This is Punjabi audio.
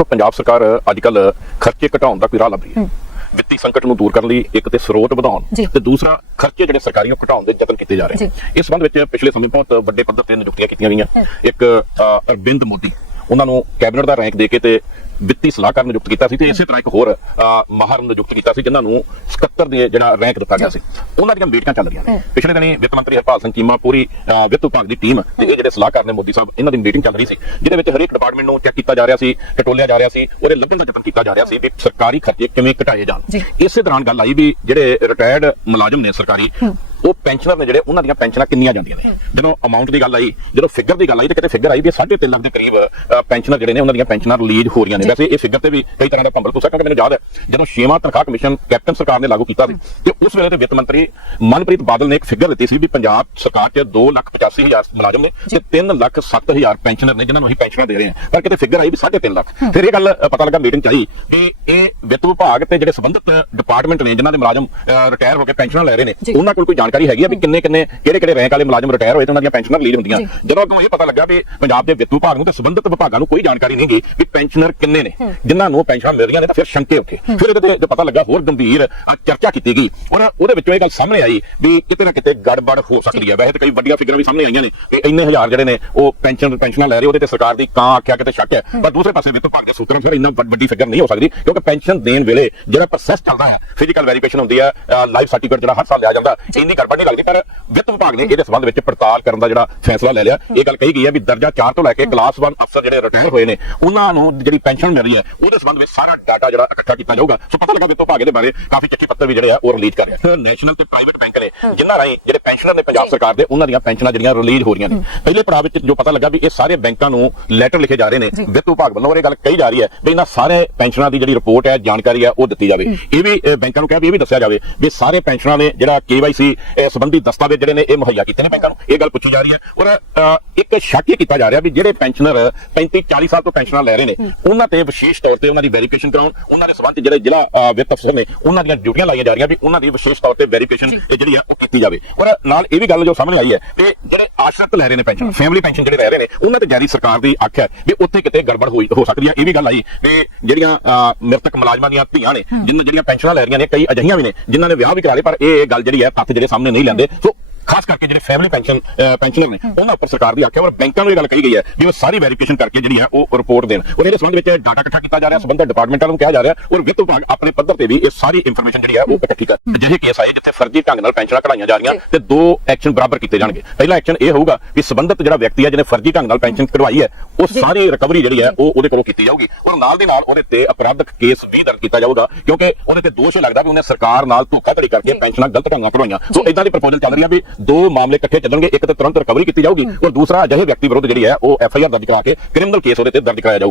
ਦੇਖੋ ਪੰਜਾਬ ਸਰਕਾਰ ਅੱਜ ਕੱਲ ਖਰਚੇ ਘਟਾਉਣ ਦਾ ਕੋਈ ਰਾਹ ਲੱਭ ਰਹੀ ਹੈ। ਵਿੱਤੀ ਸੰਕਟ ਨੂੰ ਦੂਰ ਕਰਨ ਲਈ ਇੱਕ ਤੇ ਸਰੋਤ ਵਧਾਉਣ। ਤੇ ਦੂਸਰਾ ਖਰਚੇ ਜਿਹੜੇ ਸਰਕਾਰੀਆਂ ਘਟਾਉਣ ਦੇ ਯਤਨ ਕੀਤੇ ਜਾ ਰਹੇ ਇਸ ਸੰਬੰਧ ਵਿੱਚ ਪਿਛਲੇ ਸਮੇਂ ਬਹੁਤ ਵੱਡੇ ਪੱਧਰ ਤੇ ਨਿਯੁਕਤੀਆਂ ਕੀਤੀਆਂ ਗਈਆਂ। ਇੱਕ ਅ, ਅਰਵਿੰਦ ਮੋਦੀ ਉਹਨਾਂ ਨੂੰ ਕੈਬਨਿਟ ਦਾ ਰੈਂਕ ਦੇ ਕੇ ਤੇ ਵਿੱਤੀ ਸਲਾਹਕਾਰ ਨਿਯੁਕਤ ਕੀਤਾ ਸੀ ਤੇ ਇਸੇ ਤਰ੍ਹਾਂ ਇੱਕ ਹੋਰ ਮਾਹਰ ਨਿਯੁਕਤ ਕੀਤਾ ਸੀ ਜਿਨ੍ਹਾਂ ਨੂੰ 77 ਦੇ ਜਿਹੜਾ ਰੈਂਕ ਦਿੱਤਾ ਗਿਆ ਸੀ। ਉਹਨਾਂ ਦੀਆਂ ਮੀਟਿੰਗਾਂ ਚੱਲ ਰਹੀਆਂ ਨੇ। ਪਿਛਲੇ ਦਿਨੀ ਵਿੱਤ ਮੰਤਰੀ ਹਰਪਾਲ ਸਿੰਘ ਚੀਮਾ ਪੂਰੀ ਵਿੱਤ ਵਿਭਾਗ ਦੀ ਟੀਮ ਤੇ ਇਹ ਜਿਹੜੇ ਸਲਾਹਕਾਰ ਨੇ ਮੋਦੀ ਸਾਹਿਬ ਇਹਨਾਂ ਦੀ ਮੀਟਿੰਗ ਚੱਲ ਰਹੀ ਸੀ ਜਿਹਦੇ ਵਿੱਚ ਹਰੇਕ ਡਿਪਾਰਟਮੈਂਟ ਨੂੰ ਚੈੱਕ ਕੀਤਾ ਜਾ ਰਿਹਾ ਸੀ ਟਟੋਲਿਆ ਜਾ ਰਿਹਾ ਸੀ ਉਹਦੇ ਲੱਭਣ ਦਾ ਯਤਨ ਕੀਤਾ ਜਾ ਰਿਹਾ ਸੀ ਵੀ ਸਰਕਾਰੀ ਖਰਚੇ ਕਿਵੇਂ ਘਟਾਏ ਜਾਣ। ਇਸੇ ਦੌਰਾਨ ਗੱਲ ਆਈ ਵੀ ਜਿਹੜੇ ਰਿਟਾਇਰਡ ਮੁਲਾਜ਼ਮ ਨੇ ਸਰਕਾਰੀ ਉਹ ਪੈਨਸ਼ਨਰ ਨੇ ਜਿਹੜੇ ਉਹਨਾਂ ਦੀਆਂ ਪੈਨਸ਼ਨਾਂ ਕਿੰਨੀਆਂ ਜਾਂਦੀਆਂ ਨੇ। ਜਦੋਂ ਅਮਾਉਂਟ ਦੀ ਗੱਲ ਆਈ ਜਦੋਂ ਫਿਗਰ ਦੀ ਗੱਲ ਆਈ ਤੇ ਕਿਤੇ ਫਿਗਰ ਆਈ ਵੀ 3.5 ਲੱਖ ਦੇ ਕਰੀਬ ਪੈਨਸ਼ਨਰ ਜਿਹੜੇ ਨੇ ਉਹਨਾਂ ਦੀਆਂ ਪੈਨਸ਼ਨਾਂ ਰਿਲੀਜ਼ ਹੋ ਰਹੀਆਂ ਨੇ। ਵੈਸੇ ਇਹ ਫਿਗਰ ਤੇ ਵੀ ਕਈ ਤਰ੍ਹਾਂ ਦਾ ਭੰਬਲ ਪੁੱਛਾ ਕਿਉਂਕਿ ਮੈਨੂੰ ਯਾਦ ਹੈ ਜਦੋਂ ਛੇਵਾਂ ਤਨਖਾਹ ਕਮਿਸ਼ਨ ਕੈਪਟਨ ਸਰਕਾਰ ਨੇ ਲਾਗੂ ਕੀਤਾ ਸੀ ਤੇ ਉਸ ਵੇਲੇ ਤੇ ਵਿੱਤ ਮੰਤਰੀ ਮਨਪ੍ਰੀਤ ਬਾਦਲ ਨੇ ਇੱਕ ਫਿਗਰ ਦਿੱਤੀ ਸੀ ਵੀ ਪੰਜਾਬ ਸਰਕਾਰ 'ਚ 2 ਲੱਖ 85 ਹਜ਼ਾਰ ਮੁਲਾਜ਼ਮ ਨੇ ਤੇ 3 ਲੱਖ 7 ਹਜ਼ਾਰ ਪੈਨਸ਼ਨਰ ਨੇ ਜਿਨ੍ਹਾਂ ਨੂੰ ਅਸੀਂ ਪੈਨਸ਼ਨਾਂ ਦੇ ਰਹੇ ਹਾਂ। ਪਰ ਕਿਤੇ ਫਿਗਰ ਆਈ ਵੀ 3.5 ਲੱਖ। ਫਿਰ ਇਹ ਗੱਲ ਪਤਾ ਲੱਗਾ ਮੀਟਿੰਗ 'ਚ ਆਈ ਵੀ ਇਹ ਵਿੱਤ ਵਿਭਾਗ ਤੇ ਜਿਹੜੇ ਸੰਬੰਧਿਤ ਡਿਪਾਰਟਮੈਂਟ ਨੇ ਜਿਨ੍ਹਾਂ ਦੇ ਮੁਲਾਜ਼ਮ ਰਿਟਾਇਰ ਹੋ ਕੇ ਪੈਨਸ਼ਨਾਂ ਲੈ ਰਹੇ ਨੇ। ਉਹਨਾਂ ਕੋਲ ਕੋਈ ਜਾਣਕਾਰੀ ਹੈਗੀ ਆ ਵੀ ਕਿੰਨੇ ਕਿੰਨੇ ਕਿਹੜੇ ਕਿਹੜੇ ਰੈਂਕ ਵਾਲੇ ਮੁਲਾਜ਼ਮ ਰਿਟਾਇਰ ਹੋਏ ਤੇ ਉਹਨਾਂ ਦੀਆਂ ਪੈਨਸ਼ਨਾਂ ਰਿਲੀਜ਼ ਹੁੰਦੀਆਂ। ਜਦੋਂ ਅੱਗੋਂ ਇਹ ਪਤਾ ਲੱਗਾ ਵੀ ਪੰਜਾਬ ਦੇ ਵਿੱਤ ਵਿਭਾਗ ਨੂੰ ਤੇ ਸੰਬੰਧਿਤ ਵਿਭਾਗਾਂ ਨੂੰ ਕੋਈ ਜਾਣਕਾਰੀ ਨਹੀਂ ਗਈ ਵੀ ਪੈਨਸ਼ਨਰ ਕਿੰਨੇ ਨੇ ਜਿਨ੍ਹਾਂ ਨੂੰ ਪੈਨਸ਼ਨਾਂ ਮਿਲ ਰਹੀਆਂ ਨੇ ਤਾਂ ਫਿਰ ਸ਼ੰਕੇ ਉੱਠੇ। ਫਿਰ ਇਹਦੇ ਤੇ ਜੋ ਪਤਾ ਲੱਗਾ ਹੋਰ ਗੰਭੀਰ ਚਰਚਾ ਕੀਤੀ ਗਈ। ਔਰ ਉਹਦੇ ਵਿੱਚੋਂ ਇਹ ਗੱਲ ਸਾਹਮਣੇ ਆਈ ਵੀ ਕਿਤੇ ਨਾ ਕਿਤੇ ਗੜਬੜ ਹੋ ਸਕਦੀ ਹੈ। ਵੈਸੇ ਤਾਂ ਕਈ ਵੱਡੀਆਂ ਫਿਗਰਾਂ ਵੀ ਸਾਹਮਣੇ ਆਈਆਂ ਨੇ ਕਿ ਇੰਨੇ ਹਜ਼ਾਰ ਜਿਹੜੇ ਨੇ ਉਹ ਪੈਨਸ਼ਨ ਪੈਨਸ਼ਨਾਂ ਲੈ ਰਹੇ ਉਹਦੇ ਤੇ ਸਰਕਾਰ ਦੀ ਕਾਂ ਆਖਿਆ ਕਿਤੇ ਸ਼ੱਕ ਹੈ। ਪਰ ਦੂਸਰੇ ਪਾਸੇ ਵਿੱਤ ਵਿਭਾਗ ਦੇ ਸੂਤਰਾਂ ਫਿਰ ਇੰਨਾ ਵੱਡ- ਵੱਡੀ ਫਿਗਰ ਨਹੀਂ ਹੋ ਸਕਦੀ ਕਿਉਂਕਿ ਪੈਨਸ਼ਨ ਦੇਣ ਵੇਲੇ ਜਿਹੜਾ ਪ੍ਰੋਸੈਸ ਚੱਲਦਾ ਹੈ ਫਿਜ਼ੀਕਲ ਵੈਰੀਫਿਕੇਸ਼ਨ ਹੁੰਦੀ ਹੈ ਲਾਈਫ ਸਰਟੀਫਿਕੇਟ ਜਿਹੜਾ ਹਰ ਸਾਲ ਲਿਆ ਜਾਂਦਾ ਇੰਨੀ ਗੜਬੜ ਨਹੀਂ ਲੱਗਦੀ। ਪਰ ਵਿੱਤ ਵਿਭਾਗ ਨੇ ਇਹਦੇ ਸੰਬੰਧ ਵਿੱਚ ਪੜਤਾਲ ਕਰਨ ਦਾ ਜਿਹੜਾ ਫੈਸਲਾ ਲੈ ਲਿਆ। ਇਹ ਗੱਲ ਕਹੀ ਗਈ ਹੈ ਵੀ ਦਰਜਾ 4 ਤੋਂ ਲੈ ਕੇ ਕਲਾਸ 1 ਅਫਸਰ ਜਿਹੜੇ ਰਿਟਾਇਰ ਹੋਏ ਨੇ ਉਹਨਾਂ ਨੂੰ ਜਿਹੜੀ ਪੈਨਸ਼ਨ ਮਿਲ ਰਹੀ ਹੈ। ਉਹਦੇ ਸੰਬੰਧ ਵਿੱਚ ਸਾਰਾ ਡਾਟਾ ਜਿਹੜਾ ਇਕੱਠਾ ਕੀਤਾ ਜਾਊਗਾ। ਸੋ ਪਤਾ ਲੱਗਾ ਵਿੱਤ ਵਿਭਾਗ ਦੇ ਬਾਰੇ ਕਾਫੀ ਚਿੱਠੀ ਪੱਤਰ ਵੀ ਜਿਹੜੇ ਆ ਉਹ ਰਿਲੀਜ਼ ਕਰ ਰਿਹਾ ਨੈਸ਼ਨਲ ਤੇ ਪ੍ਰਾਈਵੇਟ ਬੈਂਕ ਨੇ ਜਿਨ੍ਹਾਂ ਰਾਹੀਂ ਜਿਹੜੇ ਪੈਨਸ਼ਨਰ ਨੇ ਪੰਜਾਬ ਸਰਕਾਰ ਦੇ ਉਹਨਾਂ ਦੀਆਂ ਪੈਨਸ਼ਨਾਂ ਜਿਹੜੀਆਂ ਰਿਲੀਜ਼ ਹੋ ਰਹੀਆਂ ਨੇ। ਪਹਿਲੇ ਪੜਾਅ ਵਿੱਚ ਜੋ ਪਤਾ ਲੱਗਾ ਵੀ ਇਹ ਸਾਰੇ ਬੈਂਕਾਂ ਨੂੰ ਲੈਟਰ ਲਿਖੇ ਜਾ ਰਹੇ ਨੇ। ਵਿੱਤ ਵਿਭਾਗ ਵੱਲੋਂ ਔਰ ਇਹ ਗੱਲ ਕਹੀ ਜਾ ਰਹੀ ਹੈ ਵੀ ਇਹਨਾਂ ਸਾਰੇ ਪੈਨਸ਼ਨਾਂ ਦੀ ਜਿਹੜੀ ਰਿਪੋਰਟ ਹੈ ਜਾਣਕਾਰੀ ਹੈ ਉਹ ਦਿੱਤੀ ਜਾਵੇ। ਇਹ ਵੀ ਬੈਂਕਾਂ ਨੂੰ ਕਿਹਾ ਵੀ ਇਹ ਵੀ ਦੱਸਿਆ ਜਾਵੇ ਵੀ ਸਾਰੇ ਪੈਨਸ਼ਨਾਂ ਨੇ ਜਿਹੜਾ KYC ਸੰਬੰਧੀ ਦਸਤਾਵੇਜ਼ ਜਿਹੜੇ ਨੇ ਇਹ ਮੁਹੱਈਆ ਕੀਤੇ ਨੇ ਬੈਂਕਾਂ ਨੂੰ। ਇਹ ਗੱਲ ਪੁੱਛੀ ਜਾ ਰਹੀ ਹੈ। ਔਰ ਇੱਕ ਸ਼ੱਕ ਇਹ ਕੀਤਾ ਜਾ ਰਿਹਾ ਵੀ ਜਿਹੜੇ ਪੈਨਸ਼ਨਰ 35 40 ਸਾਲ ਤੋਂ ਪੈਨਸ਼ਨਾਂ ਲੈ ਰਹੇ ਨੇ ਉਹਨਾਂ ਤੇ ਵਿਸ਼ੇਸ਼ ਤੌਰ ਤੇ ਉਹਨਾਂ ਦੀ ਵੈਰੀਫਿਕੇਸ਼ਨ ਕਰਾਉਣ ਉਹਨਾਂ ਦੇ ਸੰਬੰਧ ਜਿਹੜੇ ਜ਼ਿਲ੍ਹਾ ਵਿੱਤ ਅਫਸਰ ਨੇ ਉਹਨਾਂ ਦੀਆਂ ਡਿਊਟੀਆਂ ਲਾਈਆਂ ਜਾ ਰਹੀਆਂ ਵੀ ਉਹਨਾਂ ਦੀ ਵਿਸ਼ੇਸ਼ ਤੌਰ ਤੇ ਵੈਰੀਫਿਕੇਸ਼ਨ ਇਹ ਜਿਹੜੀ ਆ ਉਹ ਕੀਤੀ ਜਾਵੇ। ਔਰ ਨਾਲ ਇਹ ਵੀ ਗੱਲ ਜੋ ਸਾਹਮਣੇ ਆਈ ਹੈ ਕਿ ਜਿਹੜੇ ਆਸ਼ਰਿਤ ਲੈ ਰਹੇ ਨੇ ਪੈਨਸ਼ਨ ਫੈਮਿਲੀ ਪੈਨਸ਼ਨ ਜਿਹੜੇ ਲੈ ਰਹੇ ਨੇ ਉਹਨਾਂ ਤੇ ਜਾਰੀ ਸਰਕਾਰ ਦੀ ਅੱਖ ਹੈ ਵੀ ਉੱਥੇ ਕਿਤੇ ਗੜਬੜ ਹੋਈ ਹੋ ਸਕਦੀ ਹੈ। ਇਹ ਵੀ ਗੱਲ ਆਈ ਵੀ ਜਿਹੜੀਆਂ ਅ, ਮ੍ਰਿਤਕ ਮੁਲਾਜ਼ਮਾਂ ਦੀਆਂ ਧੀਆਂ ਨੇ ਜਿਨ੍ਹਾਂ ਜਿਹੜੀਆਂ ਪੈਨਸ਼ਨਾਂ ਲੈ ਰਹੀਆਂ ਨੇ ਕਈ ਅਜਿਹੀਆਂ ਵੀ ਨੇ ਜਿਨ੍ਹਾਂ ਨੇ ਵਿਆਹ ਵੀ ਕਰਾ ਲਏ ਪਰ ਇਹ ਗੱਲ ਜਿਹੜੀ ਹੈ ਤੱਥ ਜਿਹੜੇ ਸਾਹਮਣੇ ਨਹੀਂ ਲੈਂਦੇ। ਸੋ ਖਾਸ ਕਰਕੇ ਜਿਹੜੇ ਫੈਮਿਲੀ ਪੈਨਸ਼ਨ ਪੈਨਸ਼ਨਰ ਨੇ ਉਹਨਾਂ ਉੱਪਰ ਸਰਕਾਰ ਦੀ ਆਖਿਆ ਔਰ ਬੈਂਕਾਂ ਨੂੰ ਇਹ ਗੱਲ ਕਹੀ ਗਈ ਹੈ ਵੀ ਉਹ ਸਾਰੀ ਵੈਰੀਫਿਕੇਸ਼ਨ ਕਰਕੇ ਜਿਹੜੀ ਹੈ ਉਹ ਰਿਪੋਰਟ ਦੇਣ। ਔਰ ਇਹਦੇ ਸੰਬੰਧ ਵਿੱਚ ਡਾਟਾ ਇਕੱਠਾ ਕੀਤਾ ਜਾ ਰਿਹਾ ਸੰਬੰਧਿਤ ਡਿਪਾਰਟਮੈਂਟਾਂ ਨੂੰ ਕਿਹਾ ਜਾ ਰਿਹਾ ਔਰ ਵਿੱਤ ਵਿਭਾਗ ਆਪਣੇ ਪੱਧਰ ਤੇ ਵੀ ਇਹ ਸਾਰੀ ਇਨਫੋਰਮੇਸ਼ਨ ਜਿਹੜੀ ਹੈ ਉਹ ਇਕੱਠੀ ਕਰ ਅਜਿਹੇ ਕੇਸ ਆਏ ਜਿੱਥੇ ਫਰਜ਼ੀ ਢੰਗ ਨਾਲ ਪੈਨਸ਼ਨਾਂ ਕਢਾਈਆਂ ਜਾ ਰਹੀਆਂ ਤੇ ਦੋ ਐਕਸ਼ਨ ਬਰਾਬਰ ਕੀਤੇ ਜਾਣਗੇ। ਪਹਿਲਾ ਐਕਸ਼ਨ ਇਹ ਹੋਊਗਾ ਕਿ ਸੰਬੰਧਿਤ ਜਿਹੜਾ ਵਿਅਕਤੀ ਹੈ ਜਿਹਨੇ ਫਰਜ਼ੀ ਢੰਗ ਨਾਲ ਪੈਨਸ਼ਨ ਕਢਵਾਈ ਹੈ ਉਹ ਸਾਰੀ ਰਿਕਵਰੀ ਜਿਹੜੀ ਹੈ ਉਹ ਉਹਦੇ ਕੋਲੋਂ ਕੀਤੀ ਜਾਊਗੀ। ਔਰ ਨਾਲ ਦੀ ਨਾਲ ਉਹਦੇ ਤੇ ਅਪਰਾਧਿਕ ਕੇਸ ਵੀ ਦਰਜ ਕੀਤਾ ਜਾਊਗਾ ਕਿਉਂਕਿ ਉਹਦੇ ਤੇ ਦੋਸ਼ ਲੱਗਦਾ ਵੀ ਉਹਨੇ ਸਰਕਾਰ ਨਾਲ ਧੋਖਾਧੜੀ ਕਰਕੇ ਪੈਨਸ਼ਨਾਂ ਗਲਤ ਢੰਗ ਨਾਲ ਕਢਵਾਈਆਂ। ਸੋ ਇਦਾਂ ਦੀ ਪ੍ਰਪੋਜ਼ਲ ਚੱਲ ਰਹੀ ਹੈ ਵੀ ਦੋ ਮਾਮਲੇ ਇਕੱਠੇ ਚੱਲਣਗੇ, ਇੱਕ ਤਾਂ ਤੁਰੰਤ ਰਿਕਵਰੀ ਕੀਤੀ ਜਾਊਗੀ, ਔਰ ਦੂਸਰਾ ਅਜਿਹੇ ਵਿਅਕਤੀ ਵਿਰੁੱਧ ਜਿਹੜੀ ਹੈ, ਉਹ ਐਫ ਆਈ ਆਰ ਦਰਜ ਕਰਾ ਕੇ ਕ੍ਰਿਮੀਨਲ ਕੇਸ ਉਹਦੇ ਤੇ ਦਰਜ ਕਰਾਇਆ ਜਾਊ।